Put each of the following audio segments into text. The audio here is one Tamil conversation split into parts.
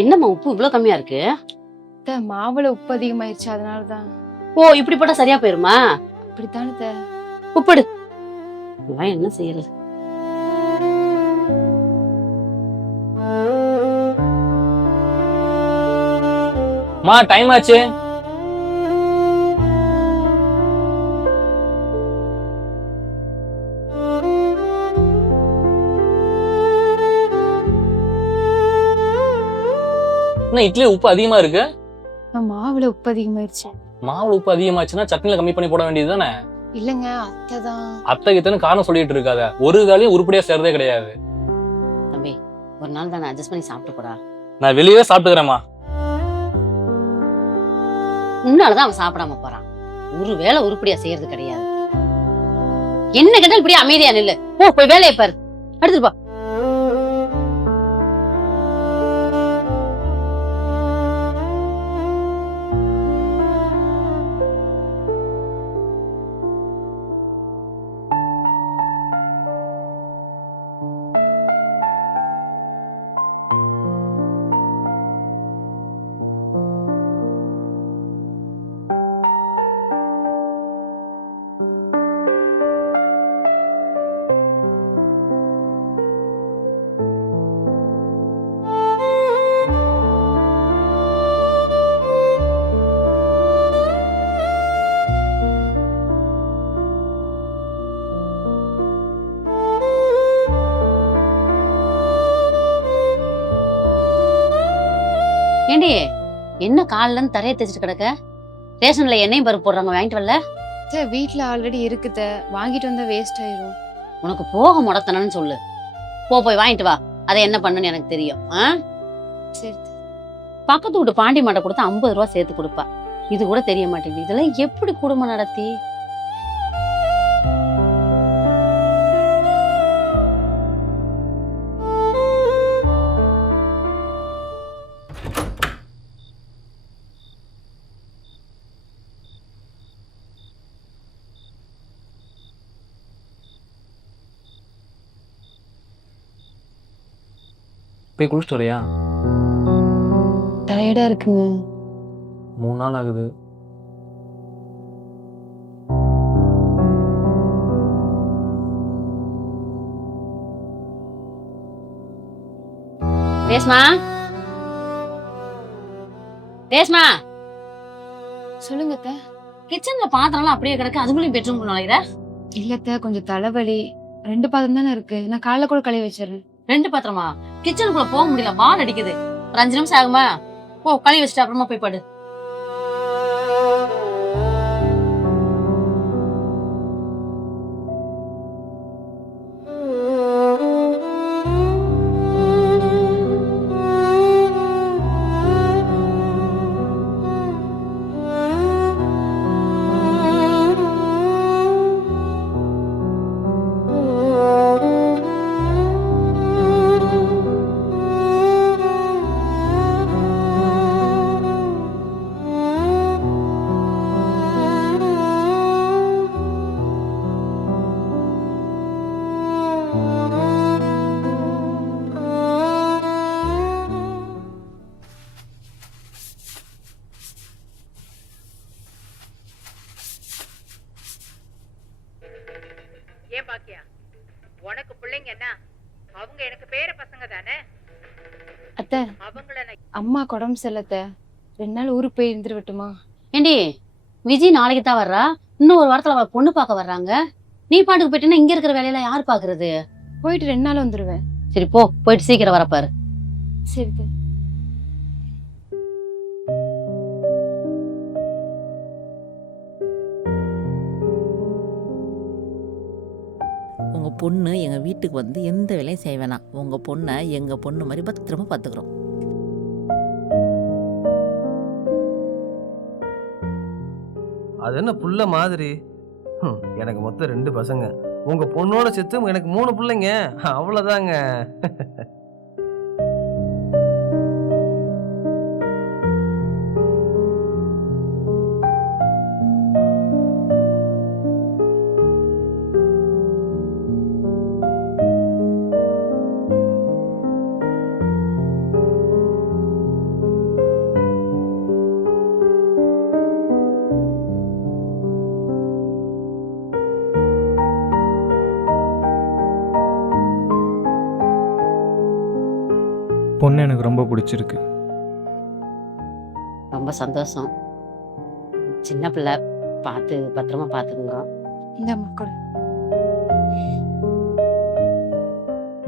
என்னம்மா உப்பு இவ்வளவு கம்மியா இருக்கு? மாவுல உப்பு அதிகமாயிருச்சு, அதனாலதான். ஓ, இப்படி போட்டா சரியா போயிருமா? அப்படித்தானே. உப்புடு. என்ன செய்யறது? மா, டைம் ஆச்சு. என்ன இட்லி உப்பு அதிகமா இருக்கு? மாவுல உப்பு அதிகமாயிருச்சு. மாவுல உப்பு அதிகமாச்சுன்னா சட்னில கம்மி பண்ணி போட வேண்டியது தானே? இல்லங்க, அத்தைதான். அத்தை கிட்டன்னு காரணம் சொல்லிட்டு இருக்காத. ஒரு வேலையும் உருப்படியா சேர்றதே கிடையாது. தம்பி, ஒரு நாள் தானே அட்ஜஸ்ட் பண்ணி சாப்பிட்டு போடா. நான் வெளியே சாப்பிட்டுக்கிறேம்மா. உன்னாலதான் அவன் சாப்பிடாம போறான். ஒரு வேலை உருப்படியா செய்யறது கிடையாது. என்ன கேட்டாலும் இப்படியே அமைதியா நில்லு. போய் வேலையை பாரு. எடுத்துட்டு போ. ஏண்டி, என்ன காலில இருந்து தரையை தேய்ச்சிட்டு கிடக்க? ரேஷன்ல எண்ணெயும் பருப்பு போடுறாங்க, வாங்கிட்டு வரல? வீட்டுல ஆல்ரெடி இருக்குத, வாங்கிட்டு வந்தா வேஸ்ட் ஆயிரும். உனக்கு போக முடத்தனன்னு சொல்லு. போய் வாங்கிட்டு வா. அதை என்ன பண்ணுன்னு எனக்கு தெரியும். சரி. பக்கத்து வீட்டு பாண்டி மாட்டை கொடுத்தா 50 ரூபா சேர்த்து கொடுப்பா. இது கூட தெரிய மாட்டேங்குது. இதெல்லாம் எப்படி குடும்பம் நடத்தி? போய் குளிச்சுட்டு வரையா? டயர்டா இருக்குங்க. 3 நாள் ஆகுது. ரேஷ்மா, ரேஷ்மா, சொல்லுங்க. கிச்சன்ல பாத்திரம்லாம் அப்படியே கிடக்கு, அதுக்குள்ளயும் பெட்ரூம் நுழையிற? இல்ல, கொஞ்சம் தலைவலி. 2 பாத்திரம் தானே இருக்கு, நான் காலைல கூட கழுவி வச்சிடறேன். 2 பாத்திரமா? கிச்சனுக்குள்ள போக முடியல, வால் அடிக்குது. ஒரு 5 நிமிஷம் ஆகுமா? கழுவி வச்சுட்டு அப்புறமா போய் படு. ஏன் பாக்கியா, உனக்கு பிள்ளைங்க என்ன? அவங்க எனக்கு பேர பசங்க தானே. அத்தை, அவங்கள அம்மா உடம்பு செல்லத்த 2 நாள் ஊருக்கு போய் இருந்துட்டு விட்டுமா? ஏண்டி, விஜய் நாளைக்கு தான் வர்றா. இன்னும் ஒரு வாரத்துல அவ பொண்ணு பார்க்க வர்றாங்க. நீ பாட்டுக்கு போயிட்டேன்னா இங்க இருக்கிற வேலையெல்லாம் யார் பாக்குறது? போயிட்டு 2 நாள் வந்துருவேன். சரி, போயிட்டு சீக்கிரம் வரப்பாரு. சரி. உங்கள் பொண்ணு எங்கள் வீட்டுக்கு வந்து எந்த வேலையும் செய்ய வேணாம். உங்கள் பொண்ணை எங்கள் பொண்ணு மாதிரி பத்திரமா பார்த்துக்குறோம். அது என்ன புள்ள மாதிரி? எனக்கு மொத்தம் 2 பசங்க. உங்க பொண்ணோட சேர்த்து எனக்கு 3 பிள்ளைங்க. அவ்வளவுதாங்க. பொண்ணு எனக்கு ரொம்ப பிடிச்சிருக்கு. ரொம்ப சந்தோஷம். சின்ன பிள்ளை, பார்த்து பத்திரமா பார்த்துக்குங்க. இந்த மக்கள்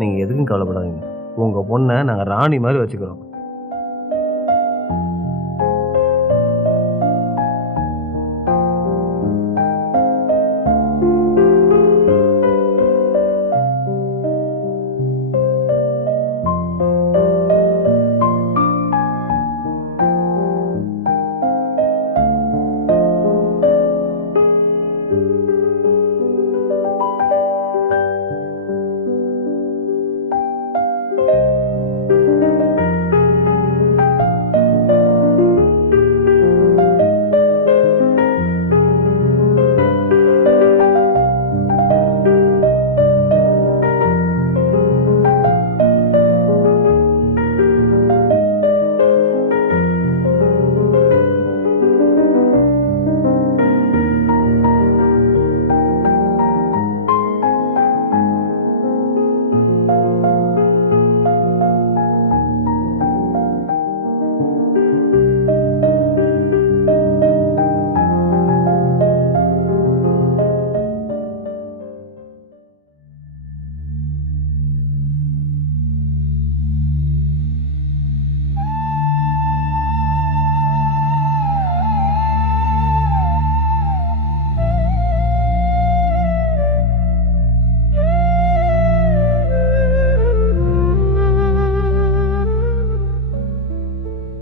நீங்க எதுக்கும் கவலைப்படாதீங்க. உங்க பொண்ணை நாங்க ராணி மாதிரி வச்சுக்கிறோம்.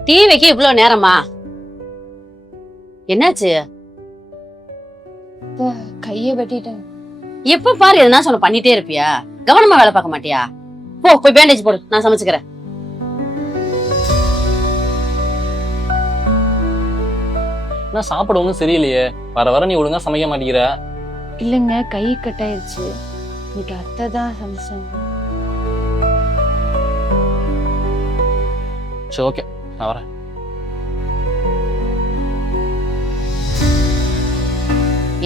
டீ வைக்க இவ்வளவு நேரமா? என்னாச்சு? கையை வெட்டிட்டேன். எப்ப பாரு எதுனா சொல்ல பண்ணிட்டே இருப்பியா? கவனமா வேலை பார்க்க மாட்டியா? போ போய் பேண்டேஜ் போடு, நான் சமைச்சுக்கிறேன். நான் சாப்பிட ஒன்றும் சரியில்லையே. வர வர நீ ஒழுங்கா சமைக்க மாட்டேங்கிற. இல்லைங்க, கை கட்டாயிருச்சு. இன்னைக்கு அத்தை தான் சமைச்சாங்க. சரி, ஓகே, நான் வரேன்.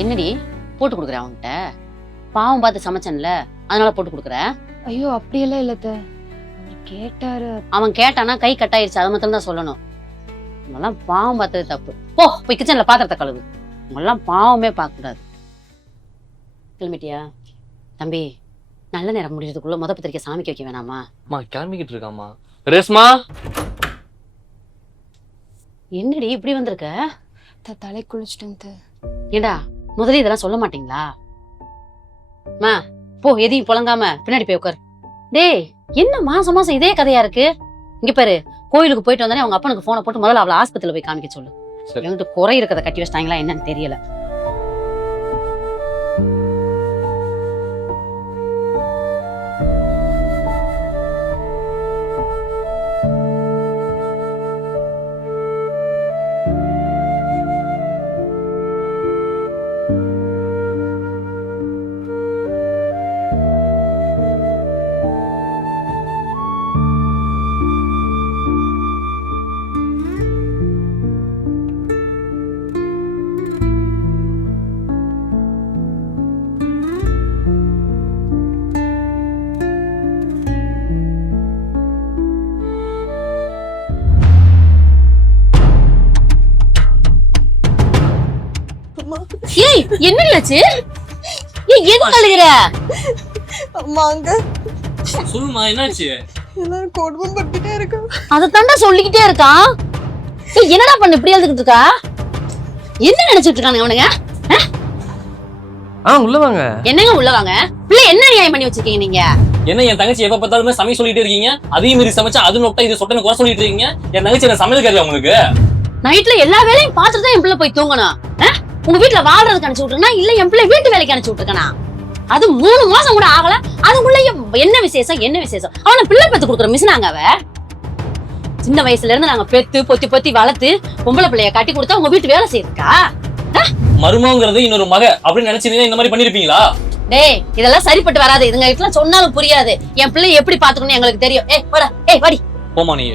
என்னடி போட்டு கொடுக்குறேன் அவன்கிட்ட? பாவம் பார்த்து சமைச்சன்ல, அதனால போட்டு கொடுக்குறேன். ஐயோ அப்படியெல்லாம் இல்லத்த, அவர் கேட்டாரு. அவன் கேட்டானா கை கட்டாயிருச்சு, அதை மட்டும் தான் சொல்லணும். உங்கெல்லாம் பாவம் பார்த்தது தப்பு. போ போய் கிச்சன்ல பாத்திரத்தை கழுவு. உங்கெல்லாம் பாவமே பார்க்க கூடாது. கிளம்பிட்டியா தம்பி? நல்ல நேரம் முடியறதுக்குள்ள முத பத்திரிக்கை சாமிக்கு வைக்க வேணாமா? அம்மா கிளம்பிக்கிட்டு இருக்காம்மா. ரேஸ்மா, என்னடி இப்படி வந்திருக்க? தலை குளிச்சுட்டேன். ஏண்டா முதல்ல இதெல்லாம் சொல்ல மாட்டீங்களா? மா போ, எதையும் புழங்காம பின்னாடி போய் உட்காரு. டேய், என்ன மாசம் மாசம் இதே கதையா இருக்கு? இங்க பாரு, கோயிலுக்கு போயிட்டு வந்தானே அவங்க அப்பனுக்கு போனை போட்டு முதல்ல அவளை ஆஸ்பத்திரியில போய் காமிக்க சொல்லு. சரி. என்கிட்ட குறை இருக்கிறத கட்டி வச்சிட்டாங்களா என்னன்னு தெரியல. ஏய், என்னடி ஆச்சு? ஏய், எது கழுகுற? அம்மாங்க சொல்லுமா, என்னாச்சு? எல்லாரும் கொடுமை பட்டுட்டே இருக்கு. அத தாண்டா சொல்லிக்கிட்டே இருக்கான். ஏய், என்னடா பண்ணு இப்படி எழுதிக்கிட்டு இருக்கா? என்ன நினைச்சிட்டு இருக்கானுங்க அவனுங்க? உள்ள வாங்க. என்னங்க உள்ள வாங்க? பிள்ளை என்ன நியாயம் பண்ணி வச்சிருக்கீங்க நீங்க? என்ன என் தங்கச்சி எப்ப பார்த்தாலுமே சமையல் சொல்லிட்டே இருக்கீங்க? அதையும் மீறி சமைச்சா அது நொட்டா இது சொட்டன்னு குறை சொல்லிட்டு இருக்கீங்க. என் தங்கச்சி என்ன சமையல் கறியா உங்களுக்கு? நைட்ல எல்லா வேலையும் பார்த்துட்டு தான் என் பிள்ளை போய் தூங்கணும். உங்க வீட்டுல வாழ்றதுக்கு அனுப்பிச்சு விட்டுருக்கா இல்ல என் பிள்ளை வீட்டு வேலைக்கு அனுப்பிச்சு விட்டுருக்கா? அது 3 மாசம் கூட ஆகல, அதுக்குள்ள என்ன விசேஷம் என்ன விசேஷம்? அவனை பிள்ளை பெத்து கொடுக்குற மிஷினாங்க அவ. சின்ன வயசுல இருந்து நாங்க பெத்து பொத்தி பொத்தி வளர்த்து பொம்பளை பிள்ளைய கட்டி கொடுத்தா உங்க வீட்டு வேலை செய்யிருக்கா? மருமங்கிறது இன்னொரு மக அப்படின்னு நினைச்சிருந்தீங்க இந்த மாதிரி பண்ணிருப்பீங்களா? டேய், இதெல்லாம் சரிப்பட்டு வராது. இதுங்க கிட்ட சொன்னாலும் புரியாது. என் பிள்ளை எப்படி பாத்துக்கணும் எங்களுக்கு தெரியும். ஏய் வாடா, ஏய் வாடி. போமா நீ.